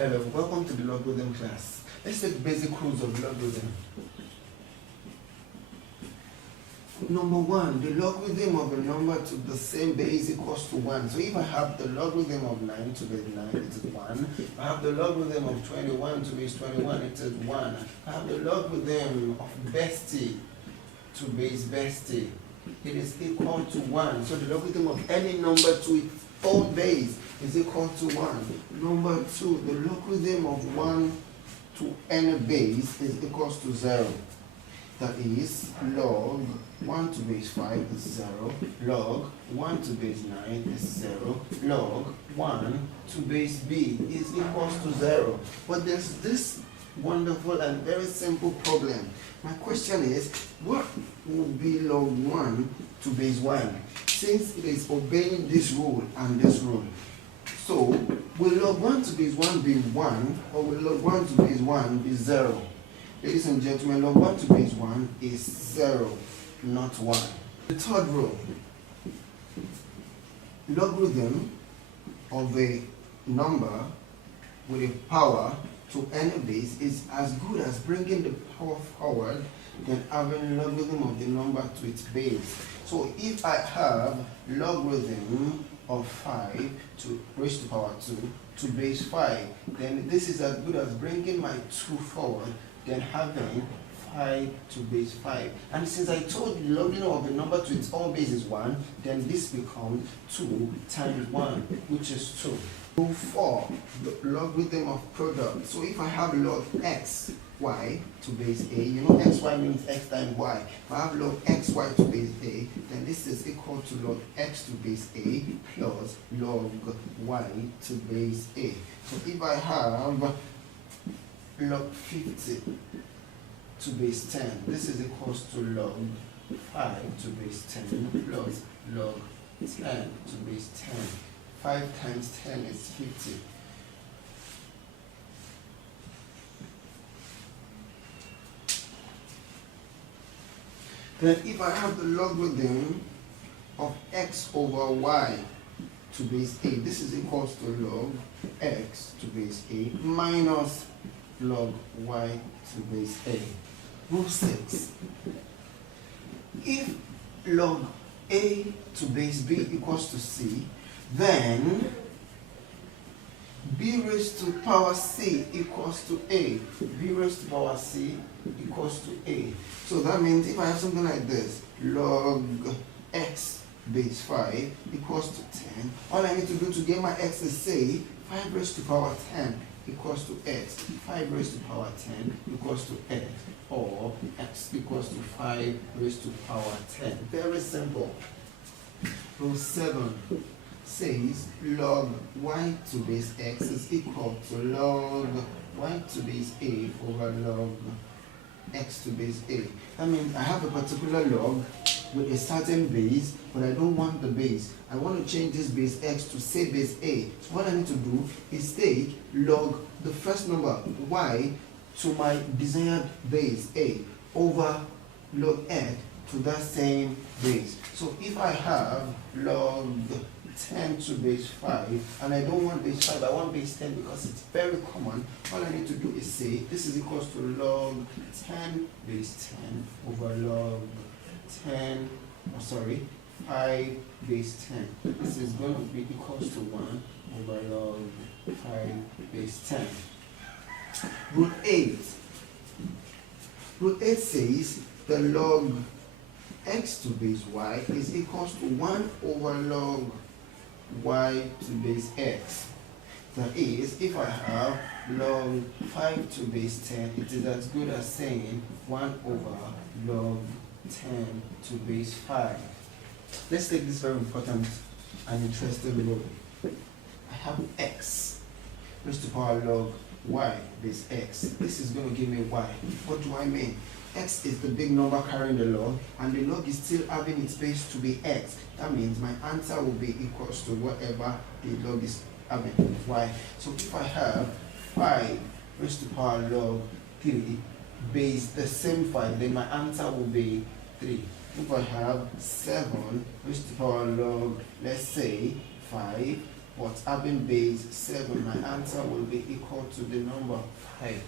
Hello, welcome to the logarithm class. Let's take basic rules of logarithm. Number one, the logarithm of a number to the same base equals to 1. So if I have the logarithm of 9 to base 9, it is 1. If I have the logarithm of 21 to base 21, it is 1. If I have the logarithm of bestie to base bestie, it is equal to 1. So the logarithm of any number to its own base is equal to 1. Number two, the logarithm of 1 to any base is equals to 0. That is, log 1 to base 5 is 0, log 1 to base 9 is 0, log 1 to base b is equals to 0. But there's this wonderful and very simple problem. My question is, what would be log 1 to base 1? Since it is obeying this rule and this rule. So, will log 1 to base 1 be 1, or will log 1 to base 1 be 0? Ladies and gentlemen, log 1 to base 1 is 0, not 1. The third rule, logarithm of a number with a power to any base is as good as bringing the power forward than having logarithm of the number to its base. So if I have logarithm of 5 to raised to power 2 to base 5, then this is as good as bringing my 2 forward than having 5 to base 5. And since I told you the logarithm of the number to its own base is 1, then this becomes 2 times 1, which is 2. Rule 4, the logarithm of product. So if I have log x, y to base a, you know xy means x times y. If I have log xy to base a, then this is equal to log x to base a plus log y to base a. So if I have log 50 to base 10, this is equals to log 5 to base 10 plus log 10 to base 10. 5 times 10 is 50. Then if I have the logarithm of x over y to base a, this is equals to log x to base a minus log y to base a. Rule 6. If log a to base b equals to c, then b raised to power c equals to a. b raised to power c equals to a. So that means if I have something like this, log x base 5 equals to 10, all I need to do to get my x is say 5 raised to power 10 equals to x. 5 raised to power 10 equals to x, or x equals to 5 raised to power 10. Very simple. Rule 7 says log y to base x is equal to log y to base a over log x to base a. That means I have a particular log with a certain base, but I don't want the base. I want to change this base x to say base a. So what I need to do is take log the first number y to my desired base a over log x to that same base. So if I have log 10 to base 5 and I don't want base 5, I want base 10 because it's very common, all I need to do is say this is equals to log 10 base 10 over log 5 base 10. This is going to be equals to 1 over log 5 base 10. Rule 8. Rule 8 says the log x to base y is equals to 1 over log y to base x. That is, if I have log 5 to base 10, it is as good as saying 1 over log 10 to base 5. Let's take this very important and interesting rule. I have x raised to power log y base x. This is going to give me y. What do I mean? X is the big number carrying the log, and the log is still having its base to be x. That means my answer will be equals to whatever the log is having, y. So if I have 5 raised to power log 3 base the same 5, then my answer will be 3. If I have 7 raised to power log, let's say 5 but having base 7, my answer will be equal to the number 5.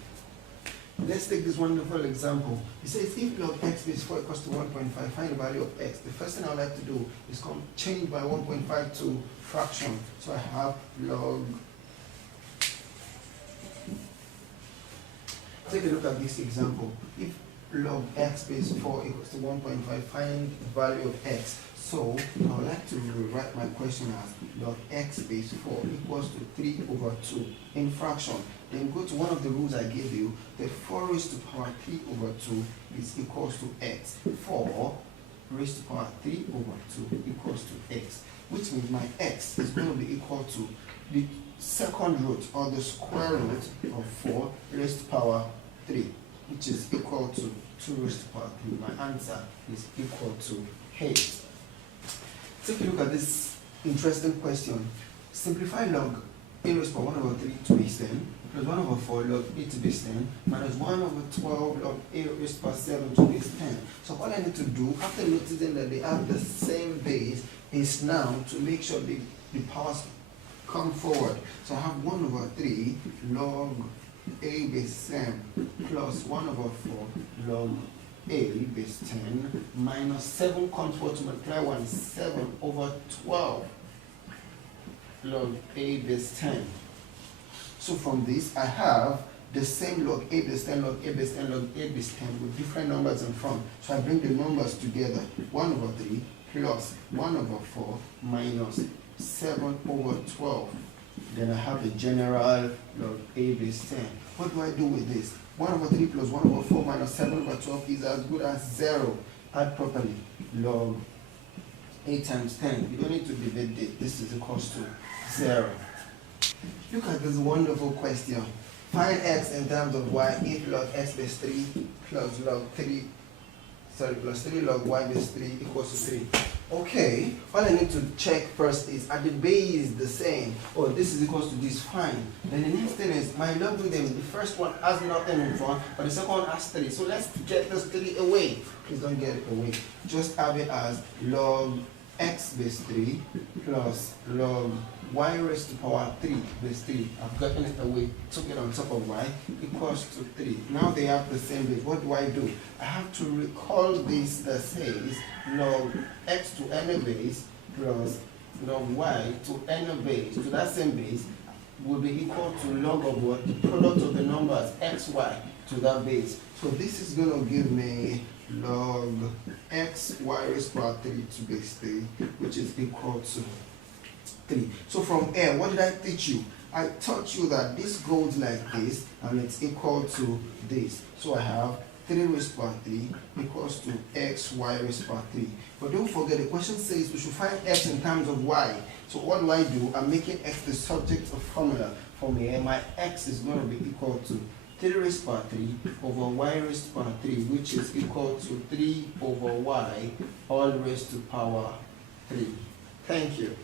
Let's take this wonderful example. It says if log x base 4 equals to 1.5, find the value of x. The first thing I would like to do is change my 1.5 to fraction. So I have log. Take a look at this example. If log x base 4 equals to 1.5, find the value of x. So I would like to rewrite my question as log x base 4 equals to 3 over 2 in fraction. Then go to one of the rules I gave you, that 4 raised to power 3 over 2 is equals to x. 4 raised to power 3 over 2 equals to x, which means my x is going to be equal to the second root or the square root of 4 raised to power 3, which is equal to 2 raised to power 3. My answer is equal to 8. Take a look at this interesting question. Simplify log a raised to power 1 over 3 to base 10 plus 1 over 4 log a to base 10 minus 1 over 12 log a raised to power 7 to base 10. So all I need to do, after noticing that they have the same base, is now to make sure the powers come forward. So I have 1 over 3 log a base 10 plus 1 over 4 log a base 10 minus 7 comes forward to multiply 1, 7 over 12 log a base 10. So from this I have the same log a base 10, log a base 10, log a base 10 with different numbers in front. So I bring the numbers together. 1 over 3 plus 1 over 4 minus 7 over 12. Then I have the general log a base 10. What do I do with this? 1 over 3 plus 1 over 4 minus 7 over 12 is as good as 0. Add properly. Log 8 times 10. You don't need to divide it. This is equals to 0. Look at this wonderful question. Find x in terms of y if log x base 3 plus log 3 plus 3 log y base 3 equals to 3. Okay, all I need to check first is, are the base the same? Oh, this is equals to this, fine. Then the next thing is, my logarithm, the first one has nothing in front, but the second one has 3. So let's get this 3 away. Please don't get it away. Just have it as log x base 3 plus log y raised to power 3 base 3. I've gotten it away, took it on top of y, equals to 3. Now they have the same base. What do? I have to recall this that says log x to n base plus log y to n base to that same base will be equal to log of what? The product of the numbers x, y to that base. So this is going to give me log x y raised to power 3 to base 3, which is equal to 3. So from here, what did I teach you? I taught you that this goes like this and it's equal to this. So I have 3 raised to power 3 equals to x y raised to power 3. But don't forget, the question says we should find x in terms of y. So what do? I'm making x the subject of formula. From here, my x is going to be equal to 3 raised to power 3 over y raised to power 3, which is equal to 3 over y all raised to power 3. Thank you.